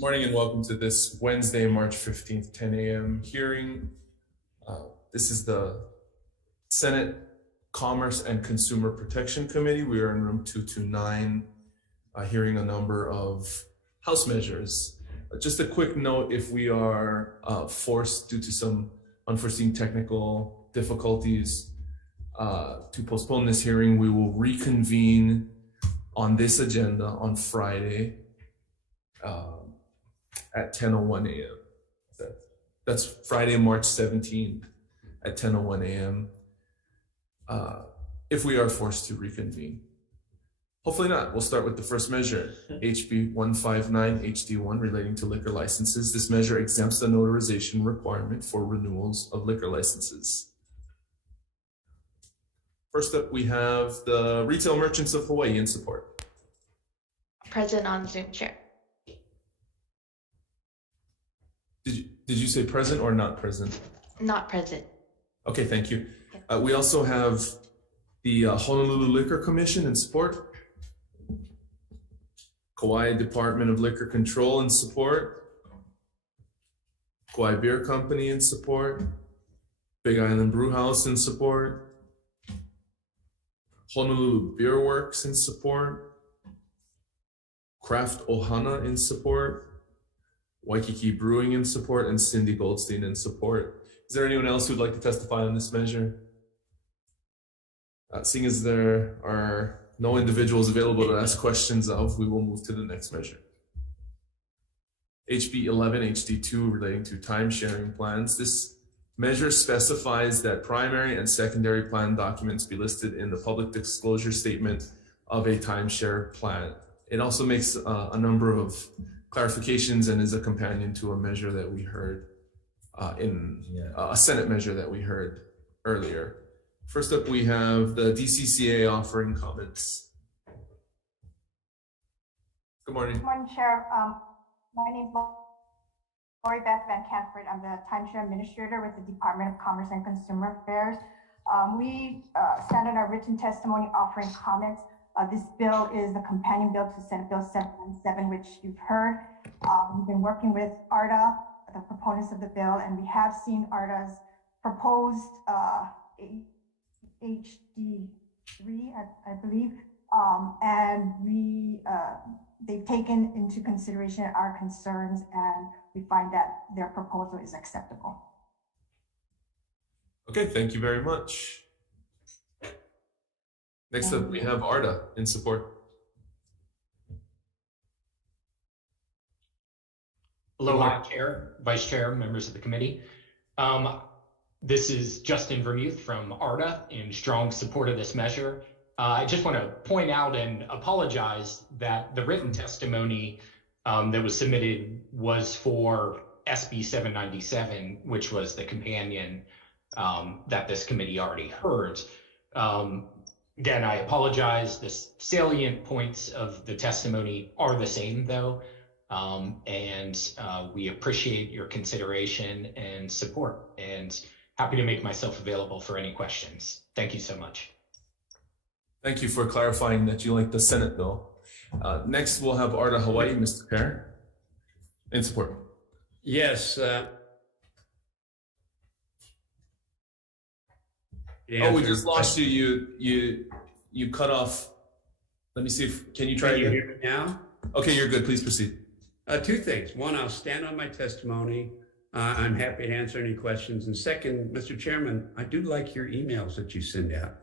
Morning and welcome to this Wednesday, March 15th, 10 a.m. hearing. This is the Senate Commerce and Consumer Protection Committee. We are in room 229, hearing a number of House measures. Just a quick note, if we are forced due to some unforeseen technical difficulties to postpone this hearing, we will reconvene on this agenda on Friday at 10:01 a.m. That's Friday, March 17th at 10:01 a.m. If we are forced to reconvene. Hopefully not. We'll start with the first measure, HB 159 HD1 relating to liquor licenses. This measure exempts the notarization requirement for renewals of liquor licenses. First up, we have the Retail Merchants of Hawaii in support. Present on Zoom, Chair. Did you say present or not present? Not present. Okay, thank you. We also have the Honolulu Liquor Commission in support. Kauai Department of Liquor Control in support. Kauai Beer Company in support. Big Island Brew House in support. Honolulu Beer Works in support. Craft Ohana in support. Waikiki Brewing in support, and Cindy Goldstein in support. Is there anyone else who'd like to testify on this measure? Seeing as there are no individuals available to ask questions of, we will move to the next measure. HB 11 HD2 relating to time sharing plans. This measure specifies that primary and secondary plan documents be listed in the public disclosure statement of a timeshare plan. It also makes a number of clarifications and is a companion to a measure that we heard a Senate measure that we heard earlier. First up, we have the DCCA offering comments. Good morning. Good morning, Chair. My name is Lori Beth Van Canford. I'm the timeshare administrator with the Department of Commerce and Consumer Affairs. We stand on our written testimony offering comments. This bill is the companion bill to Senate Bill 717, which you've heard. We've been working with ARDA, the proponents of the bill, and we have seen ARDA's proposed HD3, I believe, and they've taken into consideration our concerns, and we find that their proposal is acceptable. Okay, thank you very much. Next up, we have ARDA in support. Aloha, Chair, Vice Chair, members of the committee. This is Justin Vermuth from ARDA in strong support of this measure. I just want to point out and apologize that the written testimony that was submitted was for SB 797, which was the companion that this committee already heard. Again, I apologize. The salient points of the testimony are the same, though, and we appreciate your consideration and support, and happy to make myself available for any questions. Thank you so much. Thank you for clarifying that you like the Senate bill. Next, we'll have ARDA Hawaii, Mr. Kerr, in support. Yes. Oh, we just lost you. You cut off. Let me see if, can you try again? Can you hear me now? Okay, you're good. Please proceed. Two things. One, I'll stand on my testimony. I'm happy to answer any questions. And second, Mr. Chairman, I do like your emails that you send out.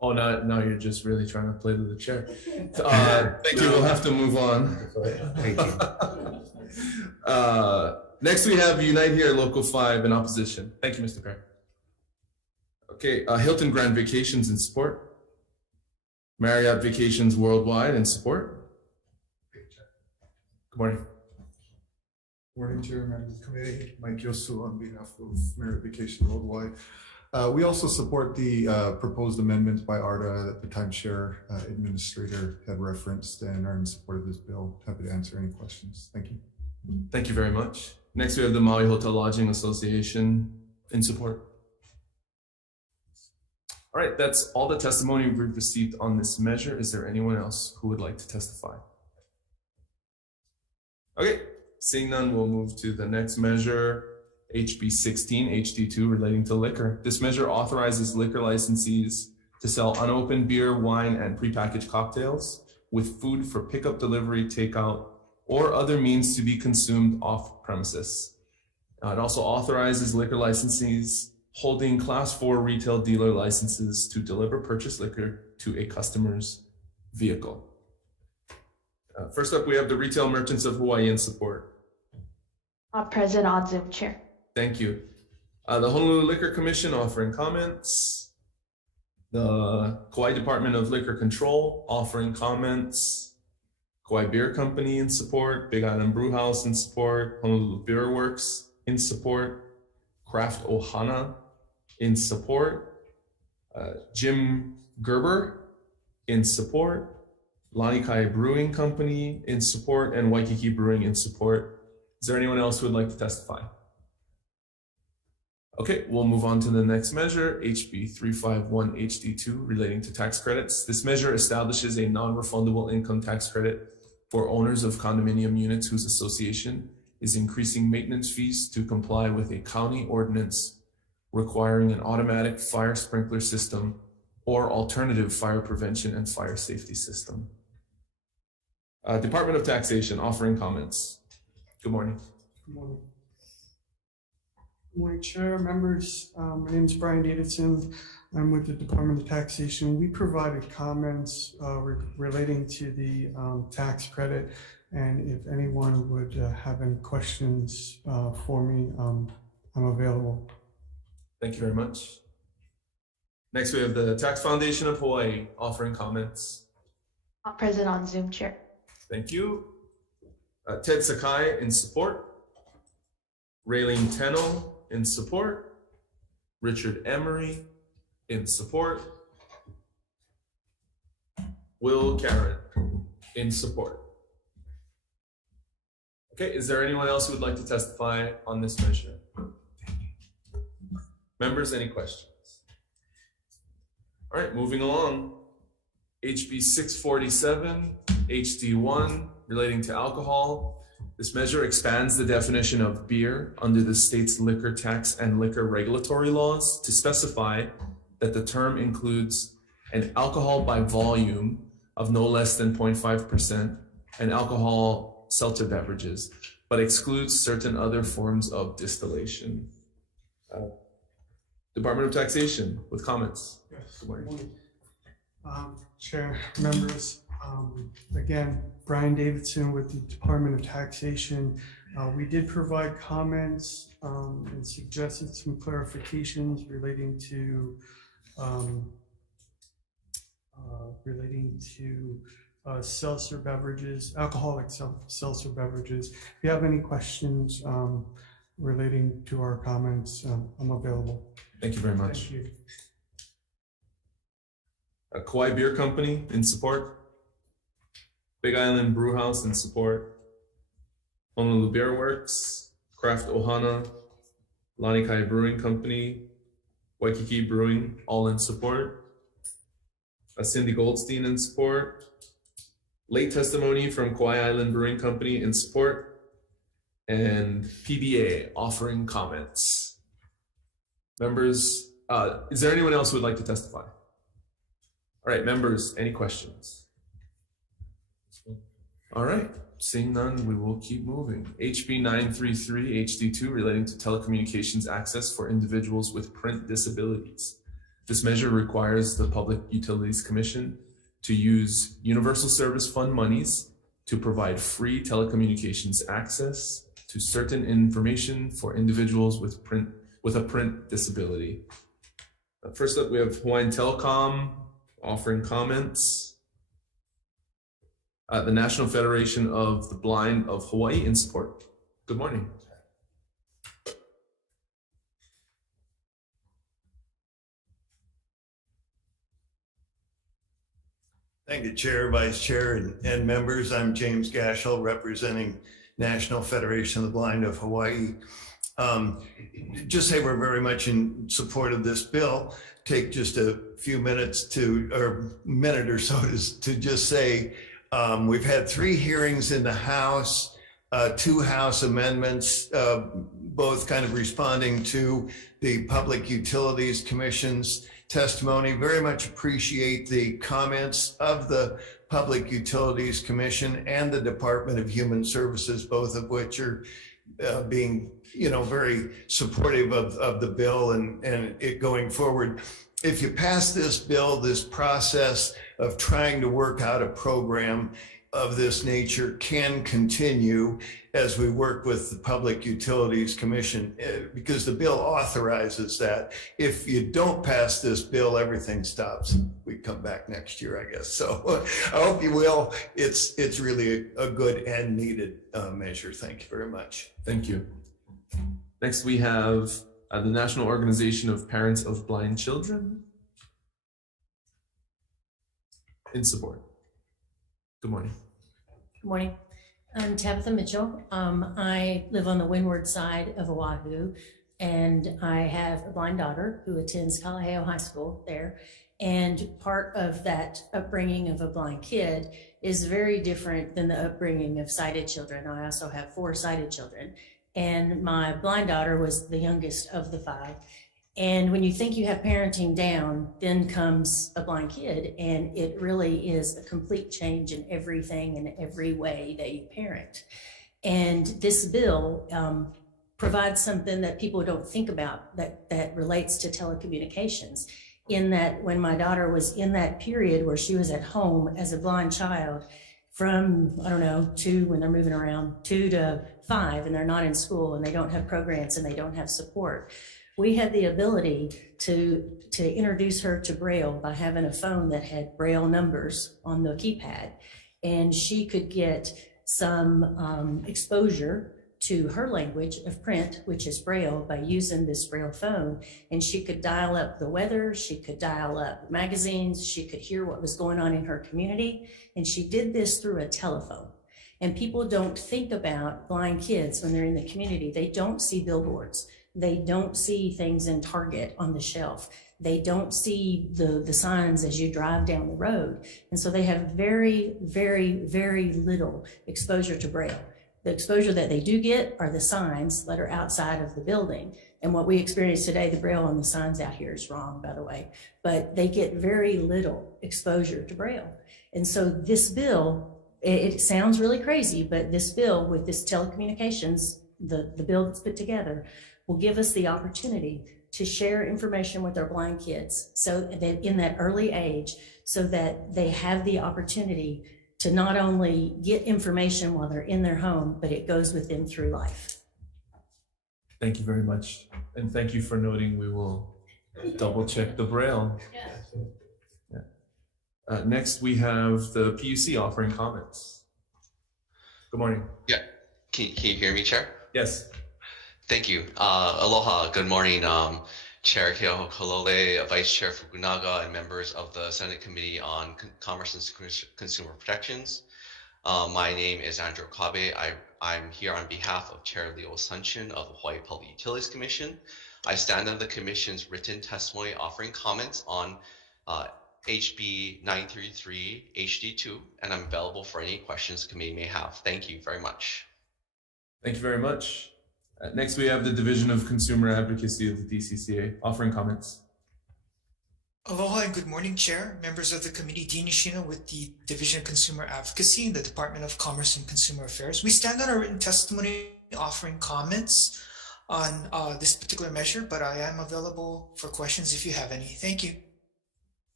Oh, now you're just really trying to play to the chair. Thank you. We'll have to move on. Thank you. Next, we have Unite Here, Local 5 in opposition. Thank you, Mr. Kerr. Okay, Hilton Grand Vacations in support. Marriott Vacations Worldwide in support. Good morning. Good morning, Chair, members of the committee. Mike Yosu on behalf of Marriott Vacations Worldwide. We also support the proposed amendments by ARDA that the timeshare administrator had referenced and are in support of this bill. Happy to answer any questions. Thank you. Thank you very much. Next, we have the Maui Hotel Lodging Association in support. All right, that's all the testimony we've received on this measure. Is there anyone else who would like to testify? Okay, seeing none, we'll move to the next measure, HB 16 HD2 relating to liquor. This measure authorizes liquor licensees to sell unopened beer, wine, and prepackaged cocktails with food for pickup, delivery, takeout, or other means to be consumed off premises. It also authorizes liquor licensees holding Class 4 retail dealer licenses to deliver purchased liquor to a customer's vehicle. First up, we have the Retail Merchants of Hawaii in support. Present on Zoom, Chair. Thank you. The Honolulu Liquor Commission offering comments. The Kauai Department of Liquor Control offering comments. Kauai Beer Company in support. Big Island Brew House in support. Honolulu Beer Works in support. Craft Ohana in support. Jim Gerber in support. Lanikai Brewing Company in support, and Waikiki Brewing in support. Is there anyone else who would like to testify? Okay, we'll move on to the next measure, HB 351 HD2 relating to tax credits. This measure establishes a non-refundable income tax credit for owners of condominium units whose association is increasing maintenance fees to comply with a county ordinance requiring an automatic fire sprinkler system or alternative fire prevention and fire safety system. Department of Taxation offering comments. Good morning. Good morning. Good morning, Chair, members. My name is Brian Davidson. I'm with the Department of Taxation. We provided comments relating to the tax credit, and if anyone would have any questions for me, I'm available. Thank you very much. Next, we have the Tax Foundation of Hawaii offering comments. Present on Zoom, Chair. Thank you. Ted Sakai in support. Raylene Tenno in support. Richard Emery in support. Will Karen in support. Okay, is there anyone else who would like to testify on this measure? Members, any questions? All right, moving along. HB 647, HD1, relating to alcohol. This measure expands the definition of beer under the state's liquor tax and liquor regulatory laws to specify that the term includes an alcohol by volume of no less than 0.5% and alcohol seltzer beverages, but excludes certain other forms of distillation. Department of Taxation with comments. Yes. Good morning. Chair, members, again, Brian Davidson with the Department of Taxation. We did provide comments and suggested some clarifications relating to seltzer beverages, alcoholic seltzer beverages. If you have any questions relating to our comments, I'm available. Thank you very much. Thank you. Kauai Beer Company in support. Big Island Brew House in support. Honolulu Beer Works, Craft Ohana, Lanikai Brewing Company, Waikiki Brewing, all in support. Cindy Goldstein in support. Late testimony from Kauai Island Brewing Company in support. And PBA offering comments. Members, is there anyone else who would like to testify? All right, members, any questions? All right, seeing none, we will keep moving. HB 933 HD2 relating to telecommunications access for individuals with print disabilities. This measure requires the Public Utilities Commission to use Universal Service Fund monies to provide free telecommunications access to certain information for individuals with a print disability. First up, we have Hawaiian Telecom offering comments. The National Federation of the Blind of Hawaii in support. Good morning. Thank you, Chair, Vice Chair, and members. I'm James Gashel, representing National Federation of the Blind of Hawaii. Just say we're very much in support of this bill. Take just a few minutes or minute or so to just say we've had 3 hearings in the House. two House amendments, both kind of responding to the Public Utilities Commission's testimony. Very much appreciate the comments of the Public Utilities Commission and the Department of Human Services, both of which are being, very supportive of the bill and it going forward. If you pass this bill, this process of trying to work out a program of this nature can continue as we work with the Public Utilities Commission, because the bill authorizes that. If you don't pass this bill, everything stops. We come back next year, I guess. So I hope you will. It's really a good and needed measure. Thank you very much. Thank you. Next, we have the National Organization of Parents of Blind Children in support. Good morning. Good morning. I'm Tabitha Mitchell. I live on the windward side of Oahu, and I have a blind daughter who attends Kalaheo High School there. And part of that upbringing of a blind kid is very different than the upbringing of sighted children. I also have 4 sighted children, and my blind daughter was the youngest of the 5. And when you think you have parenting down, then comes a blind kid, and it really is a complete change in everything and every way that you parent. And this bill provides something that people don't think about that relates to telecommunications, in that when my daughter was in that period where she was at home as a blind child from, 2 when they're moving around, 2 to 5, and they're not in school and they don't have programs and they don't have support. We had the ability to introduce her to Braille by having a phone that had Braille numbers on the keypad, and she could get some exposure to her language of print, which is Braille, by using this Braille phone. And she could dial up the weather, she could dial up magazines, she could hear what was going on in her community, and she did this through a telephone. And people don't think about blind kids when they're in the community. They don't see billboards. They don't see things in Target on the shelf. They don't see the signs as you drive down the road. And so they have very, very, very little exposure to Braille. The exposure that they do get are the signs that are outside of the building. And what we experience today, the Braille on the signs out here is wrong, by the way, but they get very little exposure to Braille. And so this bill, it sounds really crazy, but this bill with this telecommunications, the bill that's put together, will give us the opportunity to share information with our blind kids, so that in that early age, so that they have the opportunity to not only get information while they're in their home, but it goes with them through life. Thank you very much. And thank you for noting we will double check the Braille. Yeah. Next, we have the PUC offering comments. Good morning. Yeah, can you hear me, Chair? Yes. Thank you. Aloha, good morning, Chair Keoho Kalole, Vice Chair Fukunaga, and members of the Senate Committee on Commerce and Consumer Protections. My name is Andrew Kabe. I'm here on behalf of Chair Leo Sunshin of the Hawaii Public Utilities Commission. I stand on the Commission's written testimony offering comments on HB 933 HD2, and I'm available for any questions the committee may have. Thank you very much. Thank you very much. Next, we have the Division of Consumer Advocacy of the DCCA offering comments. Aloha and good morning, Chair, members of the committee. Dean Nishino with the Division of Consumer Advocacy in the Department of Commerce and Consumer Affairs. We stand on our written testimony offering comments on this particular measure, but I am available for questions if you have any. Thank you.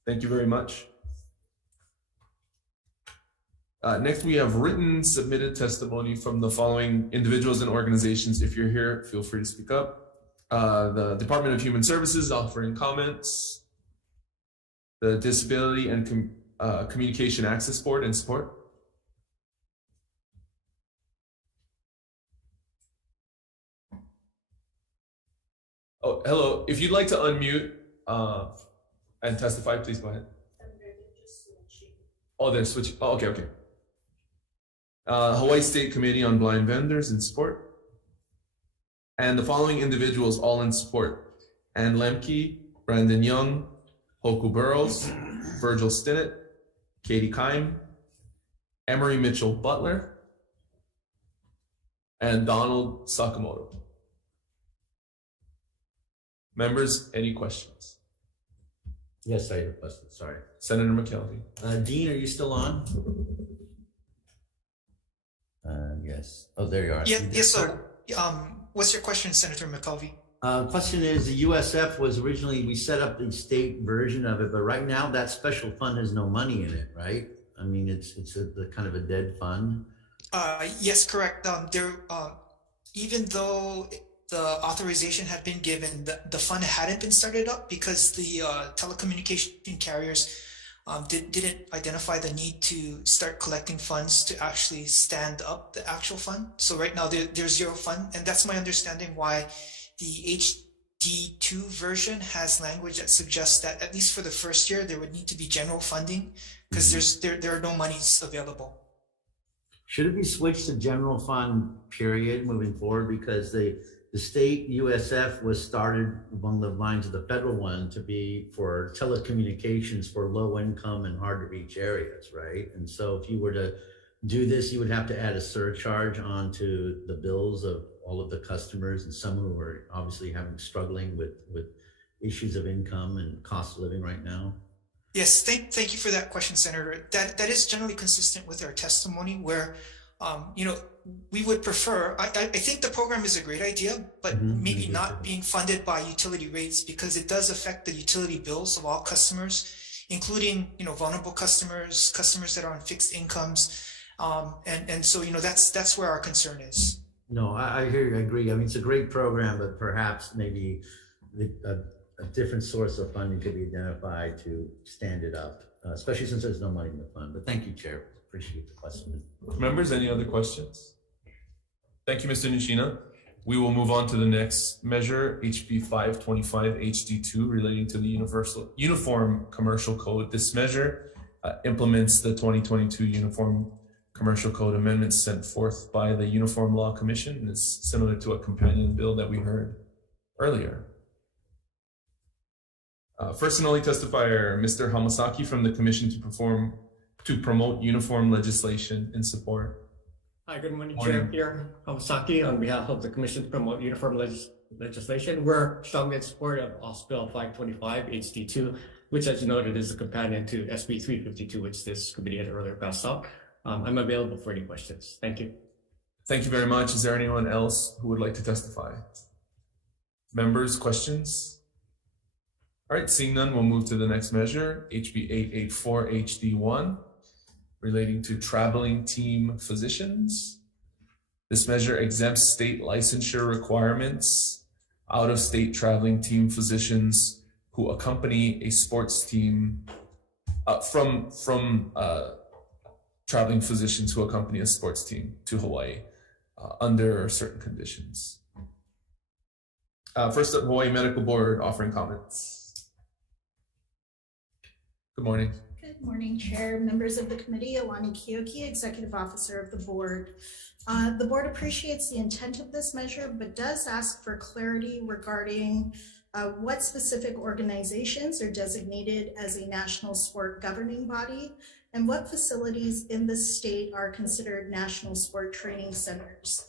Thank you very much. Next, we have written submitted testimony from the following individuals and organizations. If you're here, feel free to speak up. The Department of Human Services offering comments. The Disability and Communication Access Board in support. Oh, hello. If you'd like to unmute and testify, please go ahead. Oh, they're switching. Oh, okay. Hawaii State Committee on Blind Vendors in support. And the following individuals all in support: Ann Lemke, Brandon Young, Hoku Burrows, Virgil Stinnett, Katie Kime, Emery Mitchell Butler, and Donald Sakamoto. Members, any questions? Yes, I have a question. Sorry. Senator McKelvey. Dean, are you still on? Yes. Oh, there you are. Yes. So, what's your question, Senator McKelvey? Question is, the USF was originally, we set up the state version of it, but right now that special fund has no money in it, right? I mean, it's the kind of a dead fund. Yes, correct. Even though the authorization had been given, the fund hadn't been started up because the telecommunication carriers didn't identify the need to start collecting funds to actually stand up the actual fund. So right now there's zero fund, and that's my understanding why the HD2 version has language that suggests that at least for the first year there would need to be general funding because there are no monies available. Should it be switched to general fund period moving forward? Because the state USF was started along the lines of the federal one to be for telecommunications for low income and hard to reach areas, right? And so if you were to do this, you would have to add a surcharge onto the bills of all of the customers, and some who are obviously struggling with issues of income and cost of living right now. Yes, thank you for that question, Senator. That is generally consistent with our testimony where, we would prefer, I think the program is a great idea, but maybe not being funded by utility rates because it does affect the utility bills of all customers, including, vulnerable customers that are on fixed incomes. And so, that's where our concern is. No, I hear you. I agree. I mean, it's a great program, but perhaps maybe a different source of funding could be identified to stand it up, especially since there's no money in the fund. But thank you, Chair. Appreciate the question. Members, any other questions? Thank you, Mr. Nishina. We will move on to the next measure, HB 525 HD2, relating to the Uniform Commercial Code. This measure implements the 2022 Uniform Commercial Code amendments sent forth by the Uniform Law Commission, and it's similar to a companion bill that we heard earlier. First and only testifier, Mr. Hamasaki from the Commission to promote uniform legislation in support. Hi, good morning, Chair. Here, Hamasaki on behalf of the Commission to promote uniform legislation. We're strongly in support of House Bill 525 HD2, which, as you noted, is a companion to SB 352, which this committee had earlier passed out. I'm available for any questions. Thank you. Thank you very much. Is there anyone else who would like to testify? Members, questions? All right, seeing none, we'll move to the next measure, HB 884 HD1, relating to traveling team physicians. This measure exempts state licensure requirements, out-of-state traveling team physicians who accompany a sports team from traveling physicians who accompany a sports team to Hawaii under certain conditions. First up, Hawaii Medical Board offering comments. Good morning. Good morning, Chair, members of the committee. Alani Kiyoki, Executive Officer of the Board. The Board appreciates the intent of this measure, but does ask for clarity regarding what specific organizations are designated as a national sport governing body and what facilities in the state are considered national sport training centers.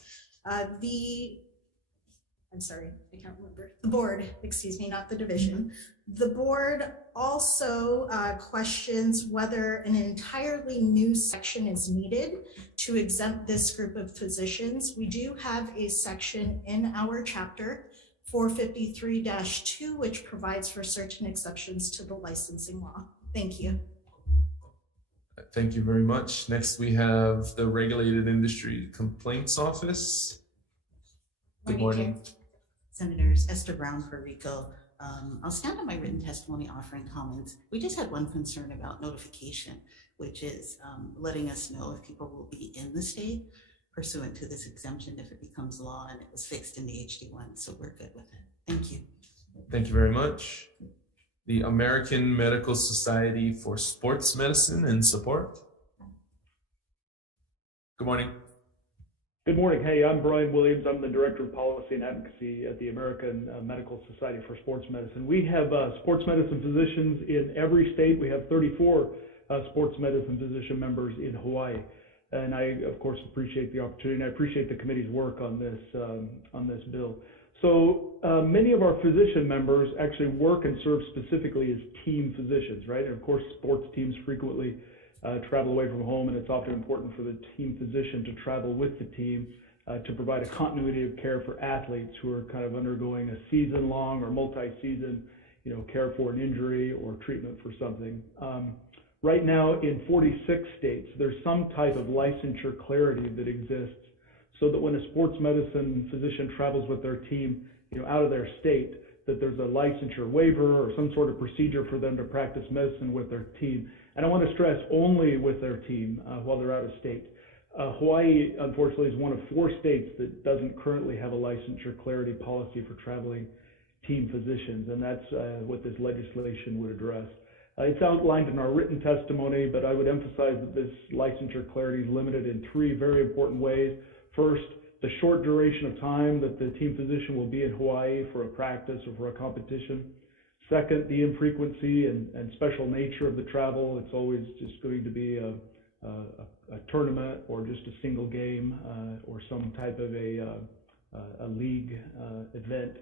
I'm sorry, I can't remember. The board, excuse me, not the division. The board also questions whether an entirely new section is needed to exempt this group of physicians. We do have a section in our chapter 453-2, which provides for certain exceptions to the licensing law. Thank you. Thank you very much. Next, we have the Regulated Industry Complaints Office. Good morning. Senators Esther Brown for RICO. I'll stand on my written testimony offering comments. We just had one concern about notification, which is letting us know if people will be in the state pursuant to this exemption if it becomes law, and it was fixed in the HD1, so we're good with it. Thank you. Thank you very much. The American Medical Society for Sports Medicine and Support. Good morning. Good morning. Hey, I'm Brian Williams. I'm the Director of Policy and Advocacy at the American Medical Society for Sports Medicine. We have sports medicine physicians in every state. We have 34 sports medicine physician members in Hawaii. And I, of course, appreciate the opportunity, and I appreciate the committee's work on this bill. So many of our physician members actually work and serve specifically as team physicians, right? And of course, sports teams frequently travel away from home, and it's often important for the team physician to travel with the team to provide a continuity of care for athletes who are kind of undergoing a season-long or multi-season, care for an injury or treatment for something. Right now, in 46 states, there's some type of licensure clarity that exists, so that when a sports medicine physician travels with their team, out of their state, that there's a licensure waiver or some sort of procedure for them to practice medicine with their team. And I want to stress only with their team while they're out of state. Hawaii, unfortunately, is one of 4 states that doesn't currently have a licensure clarity policy for traveling team physicians, and that's what this legislation would address. It's outlined in our written testimony, but I would emphasize that this licensure clarity is limited in 3 very important ways. First, the short duration of time that the team physician will be in Hawaii for a practice or for a competition. Second, the infrequency and special nature of the travel. It's always just going to be a tournament or just a single game or some type of a league event.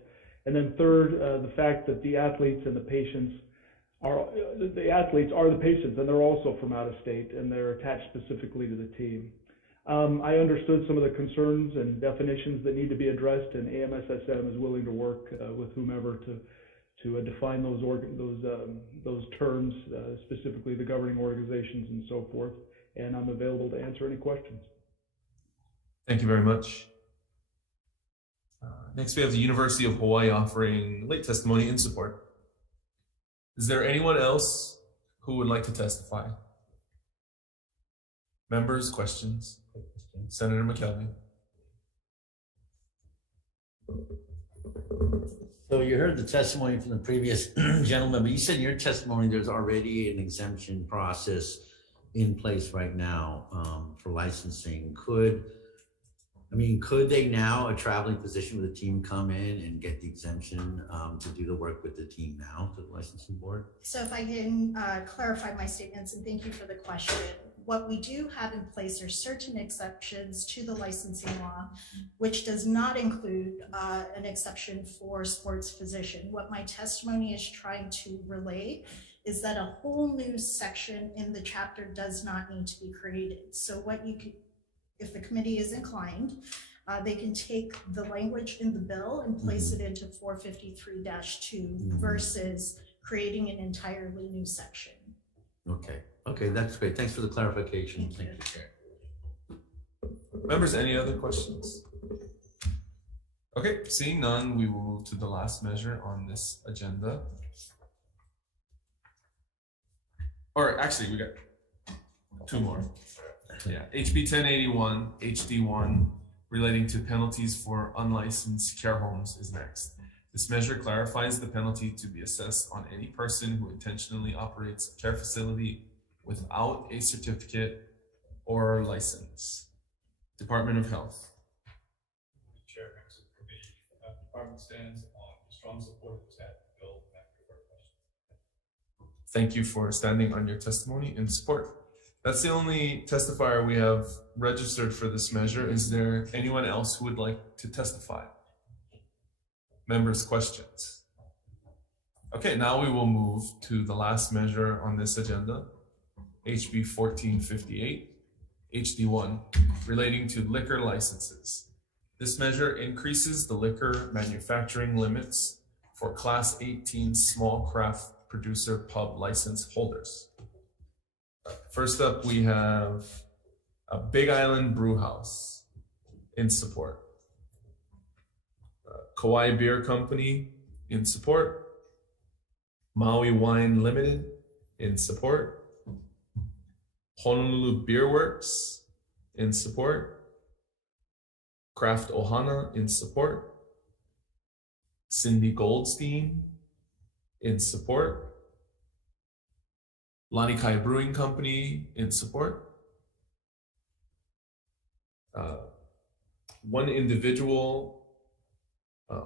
And then third, the fact that the athletes and the patients are the patients, and they're also from out of state, and they're attached specifically to the team. I understood some of the concerns and definitions that need to be addressed, and AMSSM is willing to work with whomever to define those terms, specifically the governing organizations and so forth. And I'm available to answer any questions. Thank you very much. Next, we have the University of Hawaii offering late testimony in support. Is there anyone else who would like to testify? Members, questions? Senator McKelvey. So you heard the testimony from the previous gentleman, but you said in your testimony there's already an exemption process in place right now for licensing. Could they now, a traveling physician with a team, come in and get the exemption to do the work with the team now to the licensing board? So if I can clarify my statements, and thank you for the question. What we do have in place are certain exceptions to the licensing law, which does not include an exception for sports physician. What my testimony is trying to relay is that a whole new section in the chapter does not need to be created. So what you could, if the committee is inclined, they can take the language in the bill and place it into 453-2 versus creating an entirely new section. Okay, that's great. Thanks for the clarification. Thank you, Chair. Members, any other questions? Okay, seeing none, we will move to the last measure on this agenda. Or actually, we got 2 more. Yeah, HB 1081, HD1, relating to penalties for unlicensed care homes is next. This measure clarifies the penalty to be assessed on any person who intentionally operates a care facility without a certificate or license. Department of Health. Chair, members of the committee, the department stands on strong support of this bill. Thank you for standing on your testimony in support. That's the only testifier we have registered for this measure. Is there anyone else who would like to testify? Members, questions? Okay, now we will move to the last measure on this agenda, HB 1458, HD1, relating to liquor licenses. This measure increases the liquor manufacturing limits for Class 18 small craft producer pub license holders. First up, we have a Big Island Brew House in support. Kauai Beer Company in support. Maui Wine Limited in support. Honolulu Beer Works in support. Craft Ohana in support. Cindy Goldstein in support. Lanikai Brewing Company in support. One individual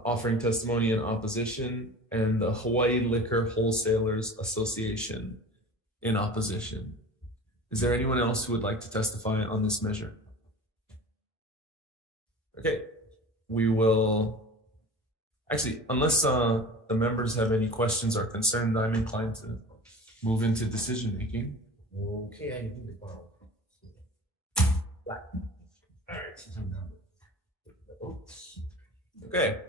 offering testimony in opposition, and the Hawaii Liquor Wholesalers Association in opposition. Is there anyone else who would like to testify on this measure? Okay, we will, actually, unless the members have any questions or concerns, I'm inclined to move into decision making. Okay, I need to borrow. Black. All right. Okay.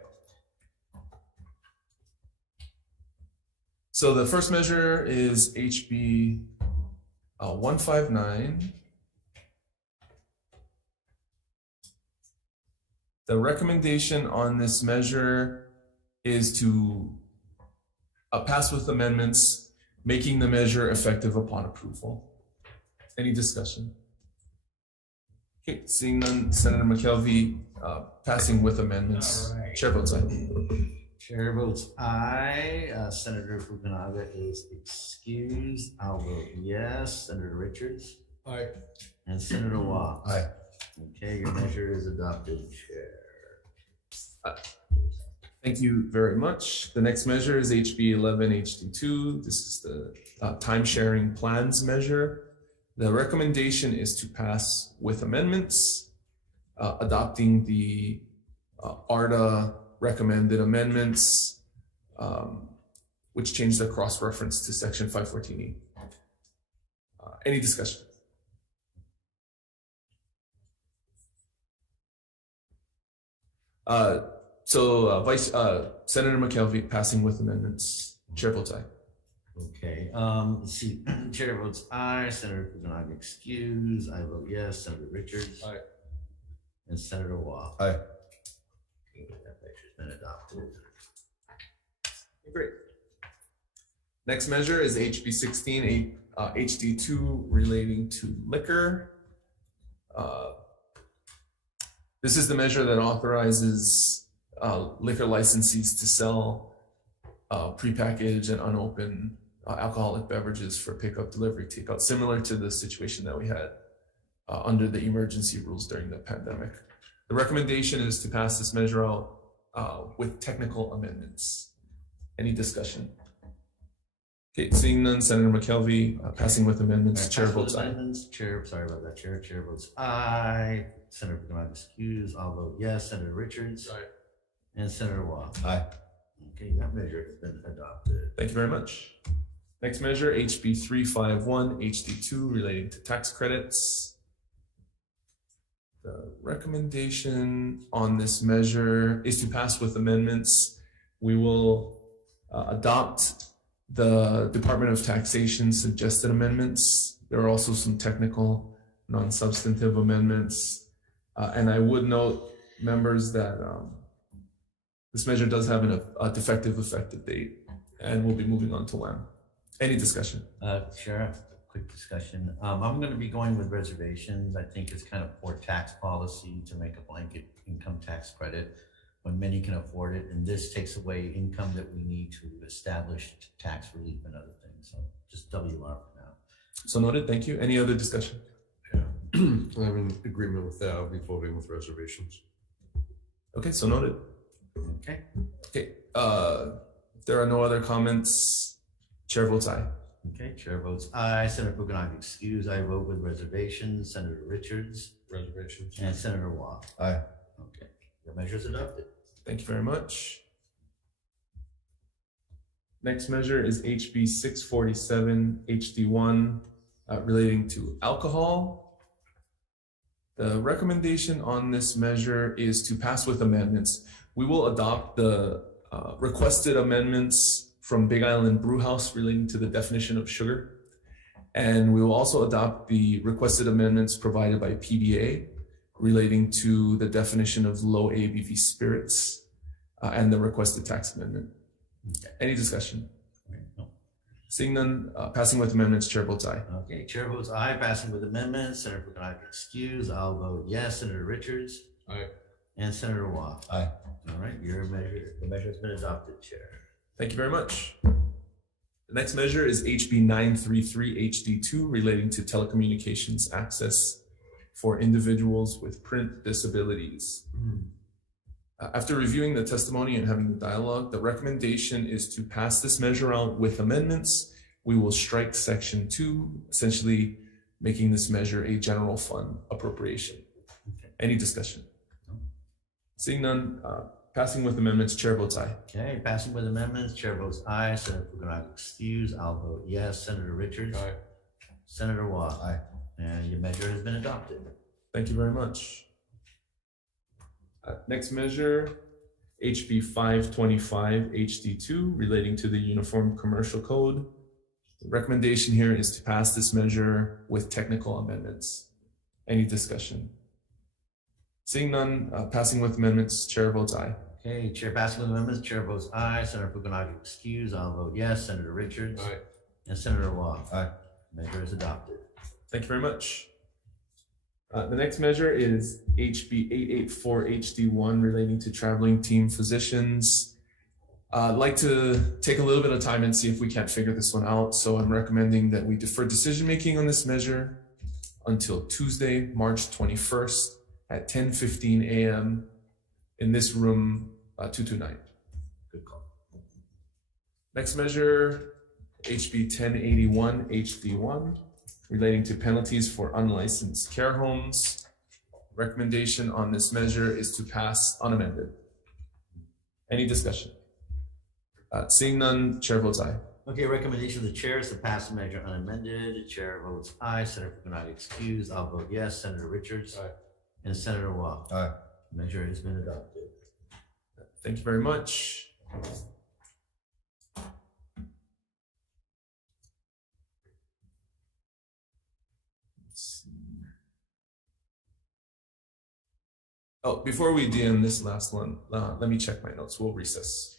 So the first measure is HB 159. The recommendation on this measure is to pass with amendments, making the measure effective upon approval. Any discussion? Okay, seeing none, Senator McKelvey, passing with amendments. All right. Chair votes aye. Chair votes aye. Senator Fukunaga is excused. I'll vote yes. Senator Richards? Aye. And Senator Waugh? Aye. Okay, your measure is adopted, Chair. Thank you very much. The next measure is HB 11 HD2. This is the time sharing plans measure. The recommendation is to pass with amendments, adopting the ARDA recommended amendments, which change the cross-reference to section 514E. Any discussion? Senator McKelvey passing with amendments. Chair votes aye. Okay, let's see. Chair votes aye. Senator Fukunaga excused. I vote yes. Senator Richards? Aye. And Senator Waugh? Aye. Okay, that measure's been adopted. Great. Next measure is HB 16 HD2 relating to liquor. This is the measure that authorizes liquor licensees to sell prepackaged and unopened alcoholic beverages for pickup, delivery, takeout, similar to the situation that we had under the emergency rules during the pandemic. The recommendation is to pass this measure out with technical amendments. Any discussion? Okay, seeing none, Senator McKelvey passing with amendments. Chair votes aye. Chair, sorry about that, Chair. Chair votes aye. Senator Fukunaga excused. I'll vote yes. Senator Richards? Aye. And Senator Waugh? Aye. Okay, that measure has been adopted. Thank you very much. Next measure, HB 351 HD2 relating to tax credits. The recommendation on this measure is to pass with amendments. We will adopt the Department of Taxation suggested amendments. There are also some technical, non-substantive amendments. And I would note, members, that this measure does have a defective effective date, and we'll be moving on to WAM. Any discussion? Chair, quick discussion. I'm going to be going with reservations. I think it's kind of poor tax policy to make a blanket income tax credit when many can afford it, and this takes away income that we need to establish tax relief and other things. So just WR for now. So noted. Thank you. Any other discussion? Yeah, I'm in agreement with that. I'll be voting with reservations. Okay, so noted. Okay. Okay. If there are no other comments, Chair votes aye. Okay, Chair votes aye. Senator Fukunaga excused. I vote with reservations. Senator Richards? Reservations. And Senator Waugh? Aye. Okay, the measure is adopted. Thank you very much. Next measure is HB 647 HD1 relating to alcohol. The recommendation on this measure is to pass with amendments. We will adopt the requested amendments from Big Island Brewhouse relating to the definition of sugar. And we will also adopt the requested amendments provided by PBA relating to the definition of low ABV spirits and the requested tax amendment. Okay. Any discussion? No. Seeing none, passing with amendments, Chair votes aye. Okay, Chair votes aye, passing with amendments. Senator Fukunaga excused. I'll vote yes. Senator Richards? Aye. And Senator Waugh? Aye. All right, the measure has been adopted, Chair. Thank you very much. The next measure is HB 933 HD2 relating to telecommunications access for individuals with print disabilities. After reviewing the testimony and having the dialogue, the recommendation is to pass this measure out with amendments. We will strike section 2, essentially making this measure a general fund appropriation. Any discussion? Seeing none, passing with amendments, chair votes aye. Okay, passing with amendments, chair votes aye. Senator Fukunaga excused. I'll vote yes. Senator Richards. Aye. Senator Watt. Aye. And your measure has been adopted. Thank you very much. Next measure, HB 525 HD2 relating to the Uniform Commercial Code. The recommendation here is to pass this measure with technical amendments. Any discussion? Seeing none, passing with amendments, chair votes aye. Okay, chair passing with amendments, chair votes aye. Senator Fukunaga excused. I'll vote yes. Senator Richards. Aye. And Senator Watt. Aye. Measure is adopted. Thank you very much. The next measure is HB 884 HD1 relating to traveling team physicians. I'd like to take a little bit of time and see if we can't figure this one out. So I'm recommending that we defer decision-making on this measure until Tuesday, March 21st at 10:15 a.m. in this room 229. Good call. Next measure, HB 1081 HD1 relating to penalties for unlicensed care homes. Recommendation on this measure is to pass unamended. Any discussion? Seeing none, chair votes aye. Okay, recommendation of the chair is to pass the measure unamended. The chair votes aye. Senator Fukunaga excused. I'll vote yes. Senator Richards. Aye. And Senator Watt. Aye. Measure has been adopted. Thank you very much. Oh, before we DM this last one, let me check my notes. We'll recess.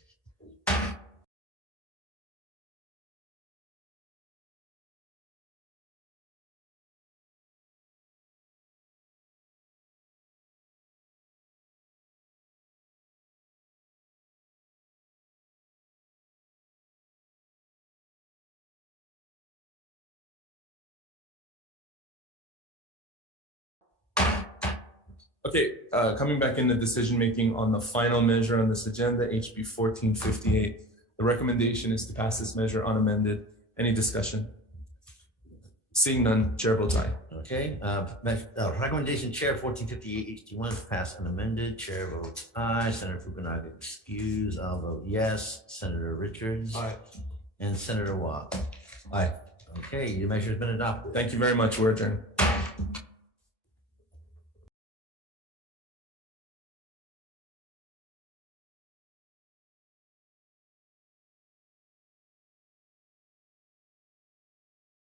Okay, coming back into decision-making on the final measure on this agenda, HB 1458. The recommendation is to pass this measure unamended. Any discussion? Seeing none, chair votes aye. Okay, recommendation chair 1458 HD1 is pass unamended. Chair votes aye. Senator Fukunaga excused. I'll vote yes. Senator Richards. Aye. And Senator Watt. Aye. Okay, your measure has been adopted. Thank you very much. We're adjourned.